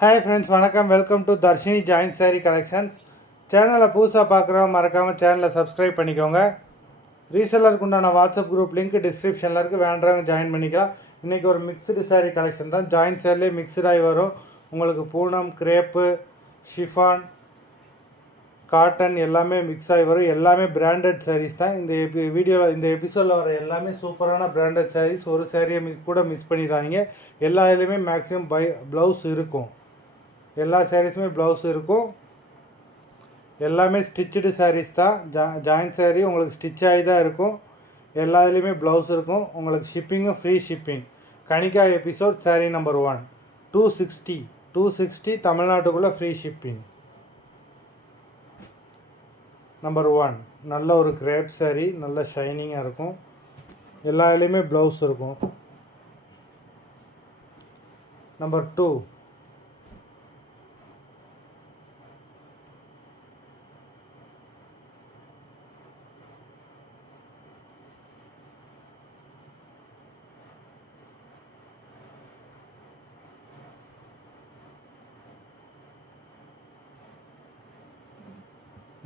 Hi friends, வணக்கம். Welcome to Darshini joint sari collections. சேனலை புதுசாக பார்க்குறவங்க மறக்காமல் சேனலை சப்ஸ்கிரைப் பண்ணிக்கோங்க. ரீசெல்லருக்கு உண்டான வாட்ஸ்அப் குரூப் லிங்க் டிஸ்கிரிப்ஷனில் இருக்குது, வேண்டவங்க ஜாயின் பண்ணிக்கலாம். இன்றைக்கி ஒரு மிக்சடு சாரீ கலெக்ஷன் தான். ஜாயின்ட் சாரிலே மிக்சடாகி வரும். உங்களுக்கு பூனம், கிரேப்பு, ஷிஃபான், காட்டன் எல்லாமே மிக்ஸ் ஆகி வரும். எல்லாமே பிராண்டட் சாரீஸ் தான். இந்த வீடியோவில் இந்த எபிசோடில் வர எல்லாமே சூப்பரான பிராண்டட் சாரீஸ். ஒரு சாரியை மிஸ் பண்ணிடுறாங்க. எல்லா இதுலேயுமே மேக்ஸிமம் ப்ளவுஸ் இருக்கும். எல்லா சாரீஸுமே ப்ளவுஸ் இருக்கும். எல்லாமே ஸ்டிச்சுடு சாரீஸ் தான். ஜாயின்ட் சாரீ உங்களுக்கு ஸ்டிச் ஆகி தான் இருக்கும். எல்லா இதுலேயுமே ப்ளவுஸ் இருக்கும். உங்களுக்கு ஷிப்பிங்கும் ஃப்ரீ ஷிப்பிங். கணிக்கா எபிசோட் சாரீ நம்பர் 1 260 தமிழ்நாட்டுக்குள்ளே ஃப்ரீ ஷிப்பிங். நம்பர் 1 நல்ல ஒரு கிரேப் சாரீ, நல்ல ஷைனிங்காக இருக்கும். எல்லா இதுலேயுமே ப்ளவுஸ் இருக்கும். நம்பர் 2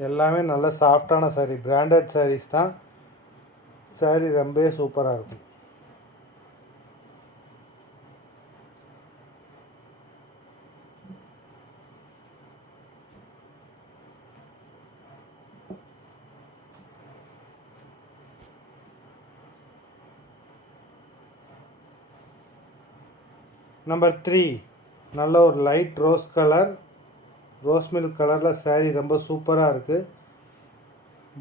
எல்லாமே நல்ல சாஃப்டான சாரீ, பிராண்டட் சாரீஸ் தான். சாரீ ரொம்பவே சூப்பராக இருக்கும். நம்பர் 3 நல்ல ஒரு light rose colour, rose milk கலரில் சாரீ ரொம்ப சூப்பராக இருக்குது.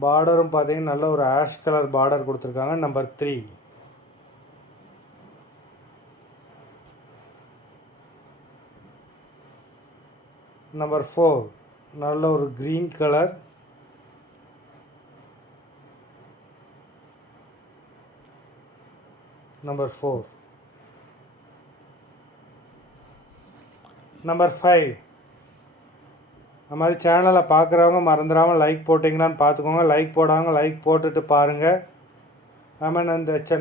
பார்டரும் பார்த்தீங்கன்னா நல்ல ஒரு ஆஷ் கலர் பார்டர் கொடுத்துருக்காங்க. நம்பர் 3 நம்பர் 4 நல்ல ஒரு க்ரீன் கலர். நம்பர் 4 நம்பர் 5 அது மாதிரி சேனலை பார்க்குறவங்க மறந்துடாமல் லைக் போட்டிங்களான்னு பார்த்துக்கோங்க. லைக் போடாமல் லைக் போட்டுட்டு பாருங்கள். ஆமாம்,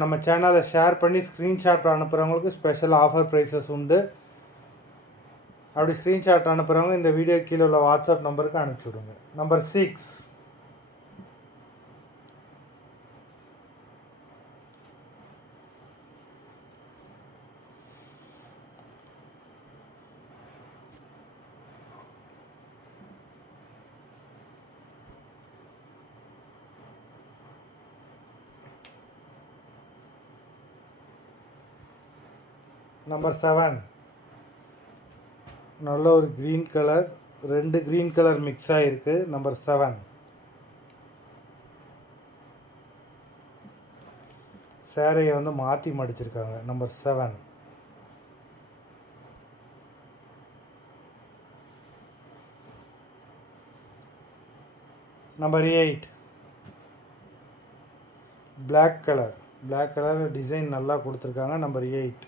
நம்ம சேனலை ஷேர் பண்ணி ஸ்க்ரீன்ஷாட் அனுப்புகிறவங்களுக்கு ஸ்பெஷல் ஆஃபர் ப்ரைஸஸ் உண்டு. அப்படி ஸ்க்ரீன்ஷாட் அனுப்புகிறவங்க இந்த வீடியோ கீழே உள்ள வாட்ஸ்அப் நம்பருக்கு அனுப்பிச்சி விடுங்க. நம்பர் 6 நம்பர் 7 நல்ல ஒரு green colour, 2 green colour mix ஆகிருக்கு. நம்பர் 7 சேரையை மாற்றி மடிச்சிருக்காங்க. Number 7 number 8 black colour design நல்லா கொடுத்துருக்காங்க. நம்பர் 8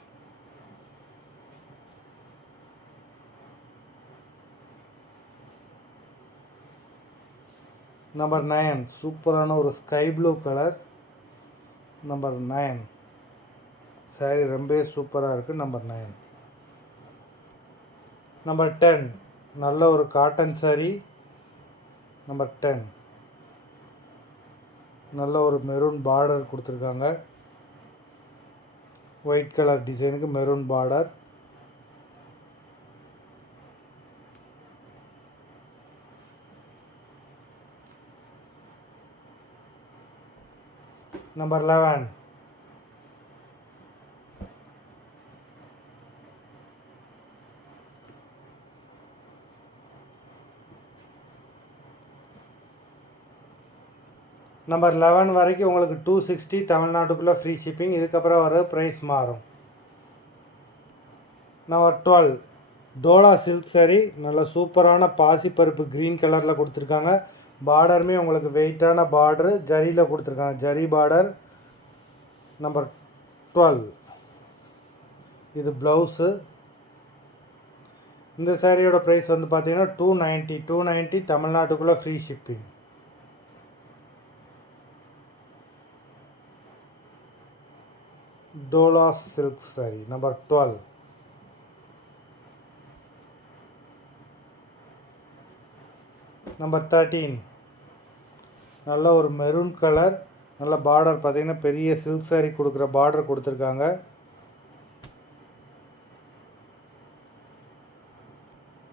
நம்பர் 9 சூப்பரான ஒரு sky blue colour. Number 9 sari ரொம்ப சூப்பராக இருக்குது. நம்பர் 9 நம்பர் 10 நல்ல ஒரு காட்டன் சாரீ. நம்பர் 10 நல்ல ஒரு மெரூன் பார்டர் கொடுத்துருக்காங்க. ஒயிட் கலர் டிசைனுக்கு மெரூன் பார்டர். நம்பர் 11 நம்பர் 11 வரைக்கும் உங்களுக்கு 260 தமிழ்நாட்டுக்குள்ளே ஃப்ரீ ஷிப்பிங். இதுக்கப்புறம் வர ப்ரைஸ் மாறும். நம்பர் 12 டோலா சில்க் சாரீ, நல்ல சூப்பரான பாசிப்பருப்பு க்ரீன் கலரில் கொடுத்துருக்காங்க. பார்டருமே உங்களுக்கு வெயிட்டான பார்டரு ஜரியில் கொடுத்துருக்காங்க, ஜரி பார்டர். நம்பர் 12 இது ப்ளவுஸு. இந்த சாரியோட ப்ரைஸ் பார்த்தீங்கன்னா 290 தமிழ்நாட்டுக்குள்ளே free shipping. Dola silk sari number 12. Number 13 நல்ல ஒரு மெரூன் கலர், நல்ல பார்டர் பார்த்திங்கன்னா பெரிய சில்க் சாரீ கொடுக்குற பார்டர் கொடுத்துருக்காங்க.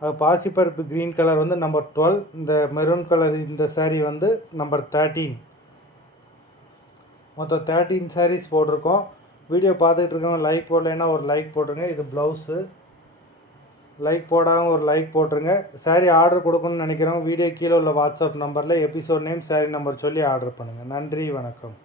அது பாசிப்பருப்பு க்ரீன் கலர் வந்து நம்பர் 12. இந்த மெரூன் கலர் இந்த சாரீ வந்து நம்பர் 13. மொத்தம் 13 சாரீஸ் போட்டிருக்கோம். வீடியோ பார்த்துக்கிட்டு இருக்கவங்க லைக் போடலைன்னா ஒரு லைக் போட்டுருங்க. இது ப்ளவுஸு. லைக் போடாமல் ஒரு லைக் போட்டுருங்க. சாரீ ஆர்டர் கொடுக்கணும்னு நினைக்கிறவங்க வீடியோ கீழே உள்ள வாட்ஸ்அப் நம்பரில் எபிசோட் நேம், சாரீ நம்பர் சொல்லி ஆர்டர் பண்ணுங்கள். நன்றி, வணக்கம்.